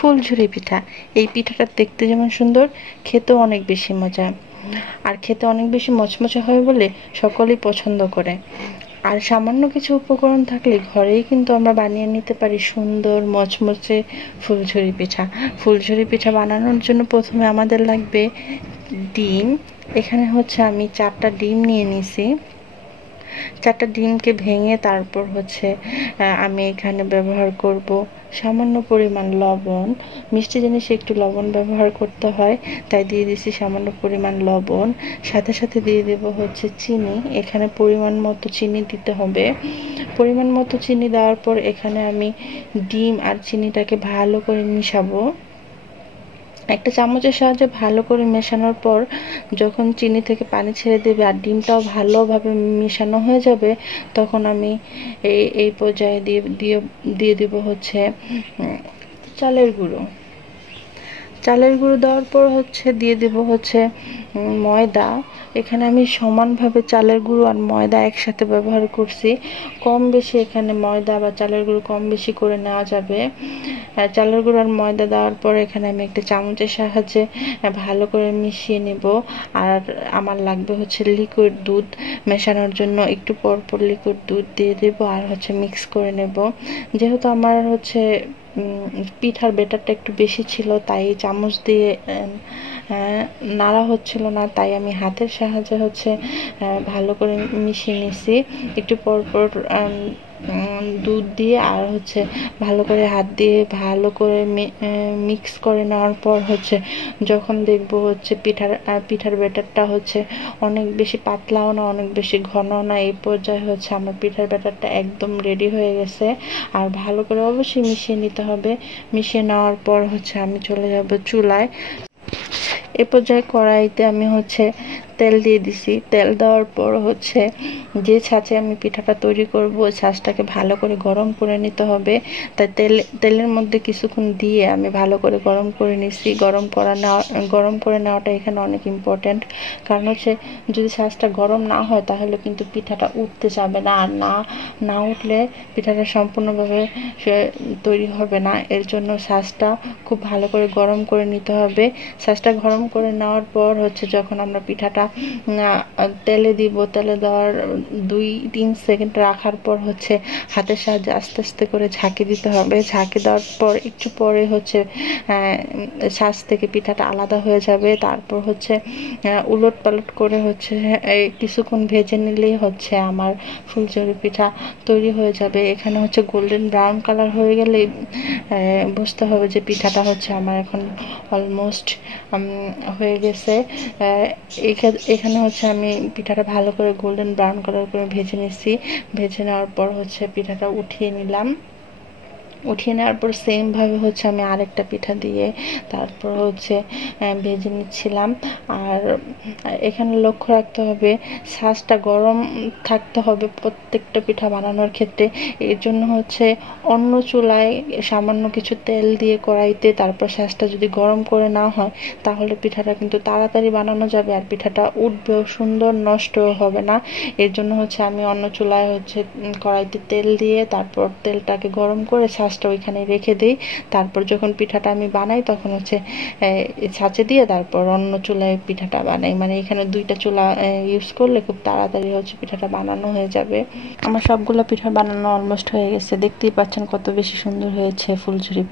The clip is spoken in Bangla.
ফুলঝুরি পিঠা। এই পিঠাটা দেখতে যেমন সুন্দর, খেতেও অনেক বেশি মজা। আর খেতে অনেক বেশি মচমচে হয় বলে সকলেই পছন্দ করে। আর সামান্য কিছু উপকরণ থাকলে ঘরেই কিন্তু আমরা বানিয়ে নিতে পারি সুন্দর মচমচে ফুলঝুরি পিঠা। ফুলঝুরি পিঠা বানানোর জন্য প্রথমে আমাদের লাগবে ডিম। এখানে হচ্ছে আমি 4টা ডিম নিয়ে নিছি। 4টা ডিমকে ভেঙে তারপর হচ্ছে আমি এখানে ব্যবহার করব সামান্য পরিমাণ লবণ। মিষ্টি জিনিসে একটু লবণ ব্যবহার করতে হয়, তাই দিয়ে দিছি সামান্য পরিমাণ লবণ। সাথে সাথে দিয়ে দেব হচ্ছে চিনি। এখানে পরিমাণ মতো চিনি দিতে হবে। পরিমাণ মতো চিনি দেওয়ার পর এখানে আমি ডিম আর চিনিটাকে ভালো করে মিশাবো। একটা চামচের সাহায্যে ভালো করে মেশানোর পর যখন চিনি থেকে পানি ছেড়ে দেবে আর ডিমটাও ভালোভাবে মেশানো হয়ে যাবে, তখন আমি এই পর্যায়ে দিয়ে দিব হচ্ছে চালের গুঁড়ো। চালের গুঁড়ো দেওয়ার পর হচ্ছে দিয়ে দেব হচ্ছে ময়দা। এখানে আমি সমানভাবে চালের গুঁড়ো আর ময়দা একসাথে ব্যবহার করছি। কম বেশি এখানে ময়দা বা চালের গুঁড়ো কম বেশি করে নেওয়া যাবে। চালের গুঁড়ো আর ময়দা দেওয়ার পর এখানে আমি একটা চামচের সাহায্যে ভালো করে মিশিয়ে নেব। আর আমার লাগবে হচ্ছে লিকুইড দুধ। মেশানোর জন্য একটু পর পর লিকুইড দুধ দিয়ে দেব আর হচ্ছে মিক্স করে নেব। যেহেতু আমার হচ্ছে পিঠার ব্যাটারটা একটু বেশি ছিল, তাই চামচ দিয়ে নাড়া হচ্ছিল না, তাই আমি হাতের সাহায্যে হচ্ছে ভালো করে মিশিয়ে নিছি। একটু পর পর দুধ দিয়ে আর হচ্ছে ভালো করে হাত দিয়ে ভালো করে মিক্স করে নেওয়ার পর হচ্ছে যখন দেখব হচ্ছে পিঠার ব্যাটারটা হচ্ছে অনেক বেশি পাতলাও না অনেক বেশি ঘনও না, এই পর্যায়ে হচ্ছে আমার পিঠার ব্যাটারটা একদম রেডি হয়ে গেছে। আর ভালো করে অবশ্যই মিশিয়ে নিতে হবে। মিশিয়ে নেওয়ার পর হচ্ছে আমি চলে যাব চুলায়। এ পর্যায়ে কড়াইতে আমি হচ্ছে তেল দিয়ে দিছি। তেল দেওয়ার পর হচ্ছে যে ছাঁচে আমি পিঠাটা তৈরি করব ওই ছাঁচটাকে ভালো করে গরম করে নিতে হবে। তাই তেলের মধ্যে কিছুক্ষণ দিয়ে আমি ভালো করে গরম করে নিছি। গরম করে নেওয়াটা এখানে অনেক ইম্পর্ট্যান্ট, কারণ হচ্ছে যদি ছাঁচটা গরম না হয় তাহলে কিন্তু পিঠাটা উঠতে যাবে না, আর না উঠলে পিঠাটা সম্পূর্ণভাবে তৈরি হবে না। এর জন্য ছাঁচটা খুব ভালো করে গরম করে নিতে হবে। ছাঁচটা গরম করে নেওয়ার পর হচ্ছে যখন আমরা পিঠাটা তেলে দিব, তেলে দেওয়ার 2-3 সেকেন্ড রাখার পর হচ্ছে হাতের সাহায্যে আস্তে আস্তে করে ঝাঁকি দিতে হবে। ঝাঁকি দেওয়ার পর একটু পরে হচ্ছে ছাঁচ থেকে পিঠাটা আলাদা হয়ে যাবে। তারপর হচ্ছে উলট পালট করে হচ্ছে কিছুক্ষণ ভেজে নিলেই হচ্ছে আমার ফুলঝুরি পিঠা তৈরি হয়ে যাবে। এখানে হচ্ছে গোল্ডেন ব্রাউন কালার হয়ে গেলে বুঝতে হবে যে পিঠাটা হচ্ছে আমার এখন অলমোস্ট হয়ে গেছে। এখানে হচ্ছে আমি পিঠাটা ভালো করে গোল্ডেন ব্রাউন কালার করে ভেজে নিচ্ছি। ভেজে নেওয়ার পর হচ্ছে পিঠাটা উঠিয়ে নিলাম। উঠিয়ে নেওয়ার পর সেমভাবে হচ্ছে আমি আরেকটা পিঠা দিয়ে তারপর হচ্ছে ভেজে নিচ্ছিলাম। আর এখানে লক্ষ্য রাখতে হবে ছাঁচটা গরম থাকতে হবে প্রত্যেকটা পিঠা বানানোর ক্ষেত্রে। এর জন্য হচ্ছে অন্য চুলায় সামান্য কিছু তেল দিয়ে কড়াইতে তারপর ছাঁচটা যদি গরম করে না হয় তাহলে পিঠাটা কিন্তু তাড়াতাড়ি বানানো যাবে আর পিঠাটা উঠবেও সুন্দর, নষ্টও হবে না। এর জন্য হচ্ছে আমি অন্য চুলায় হচ্ছে কড়াইতে তেল দিয়ে তারপর তেলটাকে গরম করে ছাঁচটা ওইখানে রেখে দিই। তারপর যখন পিঠাটা আমি বানাই তখন হচ্ছে ছাঁচে দিয়ে তারপর অন্য চুলায় পিঠাটা বানাই। মানে এখানে 2টা চুলা ইউজ করলে খুব তাড়াতাড়ি হচ্ছে পিঠাটা বানানো হয়ে যাবে। আমার সবগুলো পিঠা বানানো অলমোস্ট হয়ে গেছে। দেখতেই পাচ্ছেন কত বেশি সুন্দর হয়েছে ফুলঝুরি পিঠা।